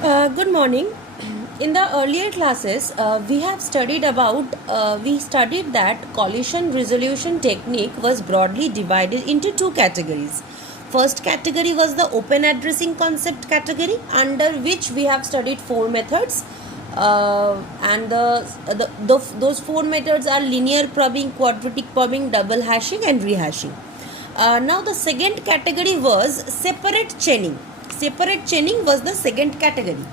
Good morning. In the earlier classes, we studied that collision resolution technique was broadly divided into two categories. First category was the open addressing concept category, under which we have studied four methods, and those four methods are linear probing, quadratic probing, double hashing, and rehashing. Now the second category was separate chaining. Separate chaining was the second category.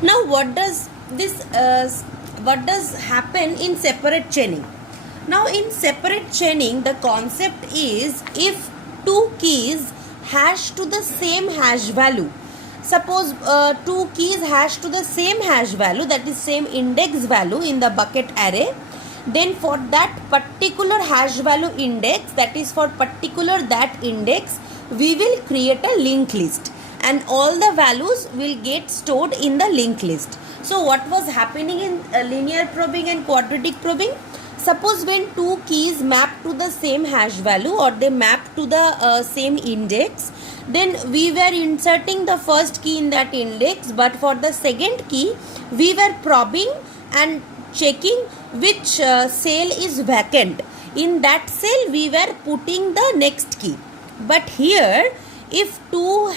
Now what does happen in separate chaining? Now in separate chaining, the concept is if two keys hash to the same hash value. Suppose two keys hash to the same hash value, that is same index value in the bucket array, then for that particular hash value index, that is for particular that index, we will create a linked list and all the values will get stored in the linked list. So what was happening in linear probing and quadratic probing? Suppose when two keys map to the same hash value or they map to the same index, then we were inserting the first key in that index, but for the second key we were probing and checking which cell is vacant. In that cell we were putting the next key. But here if two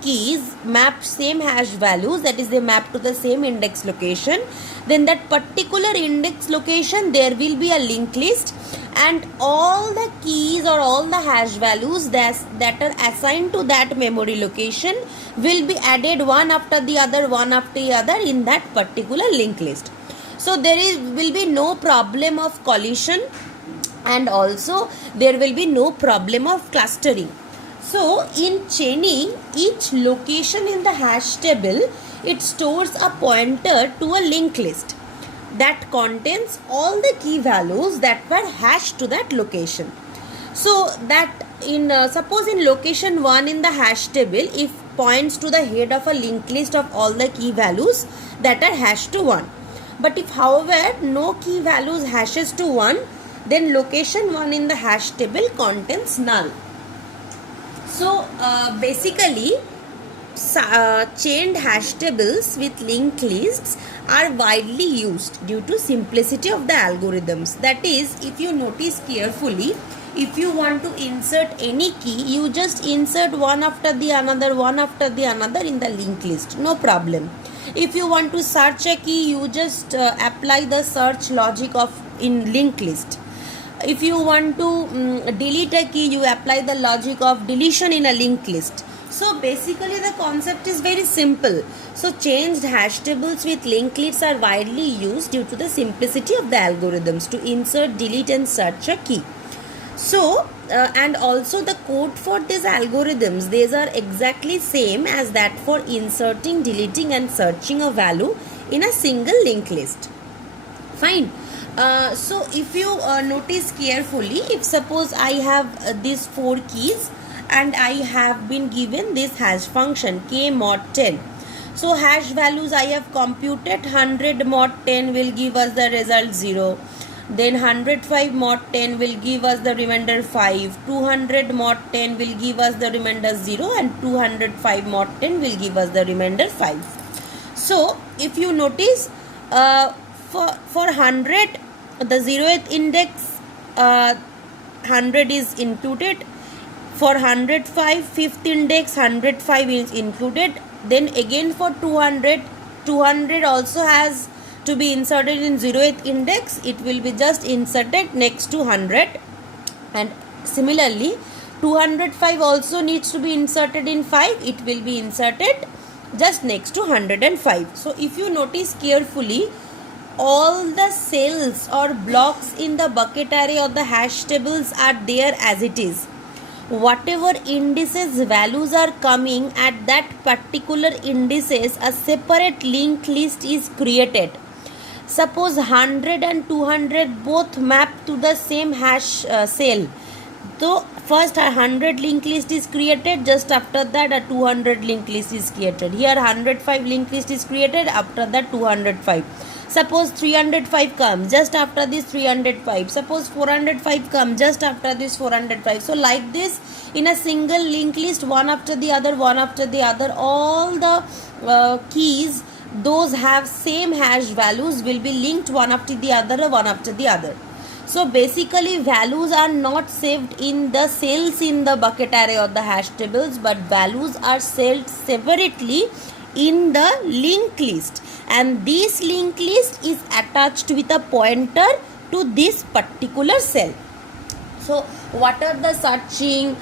keys map same hash values, that is they map to the same index location, then that particular index location there will be a linked list and all the keys or all the hash values that are assigned to that memory location will be added one after the other in that particular linked list. So will be no problem of collision, and also there will be no problem of clustering. So in chaining, each location in the hash table, it stores a pointer to a linked list that contains all the key values that were hashed to that location. So that suppose in location 1 in the hash table, if points to the head of a linked list of all the key values that are hashed to 1. But if however no key values hashes to 1, then location 1 in the hash table contains null. So basically chained hash tables with linked lists are widely used due to simplicity of the algorithms. That is, if you notice carefully, if you want to insert any key, you just insert one after the another in the linked list, no problem. If you want to search a key, you just apply the search logic of in linked list. If you want to delete a key, you apply the logic of deletion in a linked list. So basically the concept is very simple. So changed hash tables with linked lists are widely used due to the simplicity of the algorithms to insert, delete and search a key. So and also the code for these algorithms, these are exactly same as that for inserting, deleting and searching a value in a single linked list. Fine. So if you notice carefully, if suppose I have these four keys and I have been given this hash function k mod 10. So hash values I have computed, 100 mod 10 will give us the result 0. Then 105 mod 10 will give us the remainder 5. 200 mod 10 will give us the remainder 0 and 205 mod 10 will give us the remainder 5. So if you notice, for 100 the 0th index 100 is included. For 105 fifth index 105 is included. Then again for 200 also has to be inserted in 0th index. It will be just inserted next to 100, and similarly 205 also needs to be inserted in 5. It will be inserted just next to 105. So if you notice carefully, all the cells or blocks in the bucket array or the hash tables are there as it is. Whatever indices values are coming at that particular indices, a separate linked list is created. Suppose 100 and 200 both map to the same hash cell. So first a 100 linked list is created, just after that a 200 linked list is created. Here 105 linked list is created, after that 205. Suppose 305 comes, just after this 305. Suppose 405 comes, just after this 405. So like this, in a single linked list, one after the other, one after the other, all the keys, those have same hash values, will be linked one after the other, one after the other. So basically values are not saved in the cells in the bucket array or the hash tables, but values are saved separately in the linked list, and this linked list is attached with a pointer to this particular cell. So what are the searching,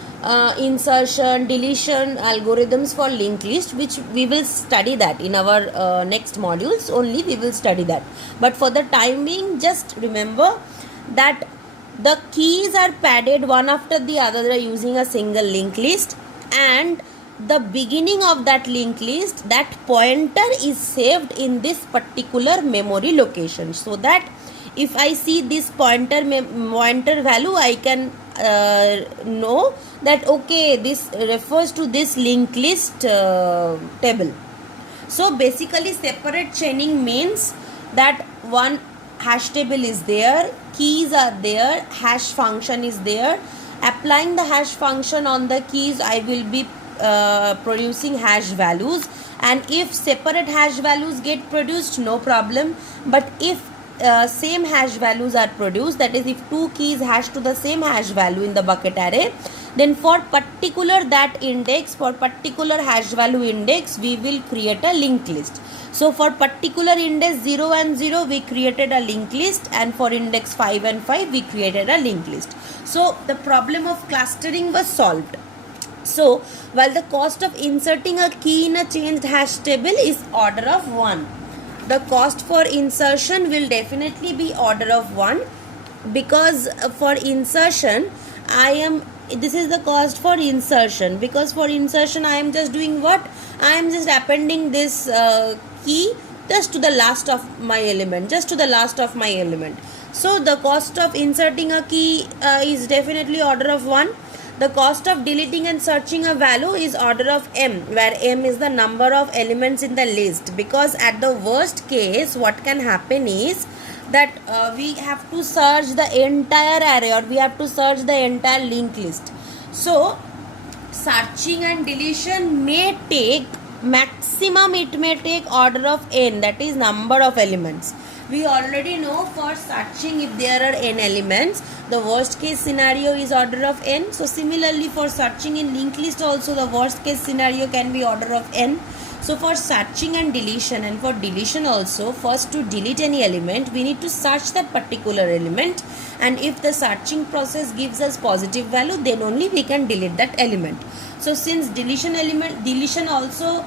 insertion, deletion algorithms for linked list, which we will study that in our next modules only, we will study that. But for the time being, just remember that the keys are padded one after the other using a single linked list, and the beginning of that linked list, that pointer is saved in this particular memory location, so that if I see this pointer value, I can know that okay, this refers to this linked list table. So basically separate chaining means that one hash table is there, keys are there, hash function is there. Applying the hash function on the keys, I will be producing hash values, and if separate hash values get produced, no problem. But if same hash values are produced, that is if two keys hash to the same hash value in the bucket array, then for particular that index, for particular hash value index, we will create a linked list. So for particular index 0 and 0, we created a linked list, and for index 5 and 5, we created a linked list. So the problem of clustering was solved. So while the cost of inserting a key in a changed hash table is order of 1, the cost for insertion will definitely be order of 1, because for insertion this is the cost for insertion, because for insertion I am just doing what? I am just appending this key just to the last of my element, So the cost of inserting a key is definitely order of 1. The cost of deleting and searching a value is order of m, where m is the number of elements in the list, because at the worst case what can happen is that we have to search the entire array, or we have to search the entire linked list. So searching and deletion may take maximum, it may take order of n, that is number of elements. We already know for searching, if there are n elements, the worst case scenario is order of n. So similarly for searching in linked list also, the worst case scenario can be order of n. So for searching and deletion, and for deletion also, first to delete any element, we need to search that particular element, and if the searching process gives us positive value, then only we can delete that element. So since deletion also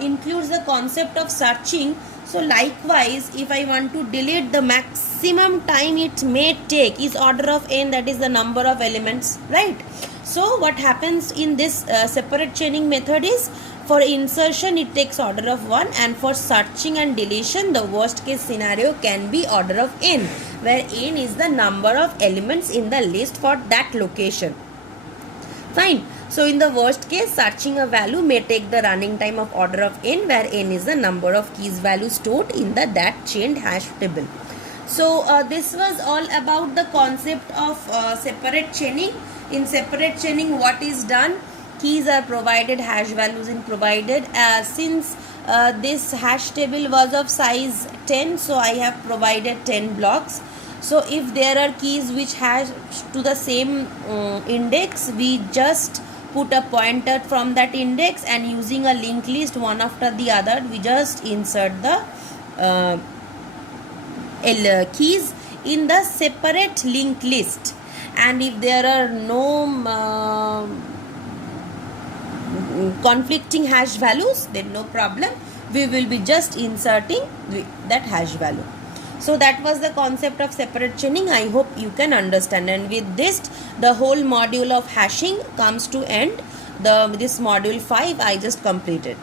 includes the concept of searching, so likewise if I want to delete, the maximum time it may take is order of n, that is the number of elements, right? So what happens in this separate chaining method is, for insertion it takes order of 1, and for searching and deletion the worst case scenario can be order of n, where n is the number of elements in the list for that location. Fine. So in the worst case, searching a value may take the running time of order of n, where n is the number of keys value stored in the that chained hash table. So this was all about the concept of separate chaining. In separate chaining, what is done? Keys are provided, hash values are provided. Since this hash table was of size 10, so I have provided 10 blocks. So if there are keys which hash to the same index, we just put a pointer from that index, and using a linked list one after the other, we just insert the keys in the separate linked list. And if there are no conflicting hash values, then no problem, we will be just inserting that hash value. So that was the concept of separate chaining. I hope you can understand, and with this the whole module of hashing comes to end. This module 5 I just completed.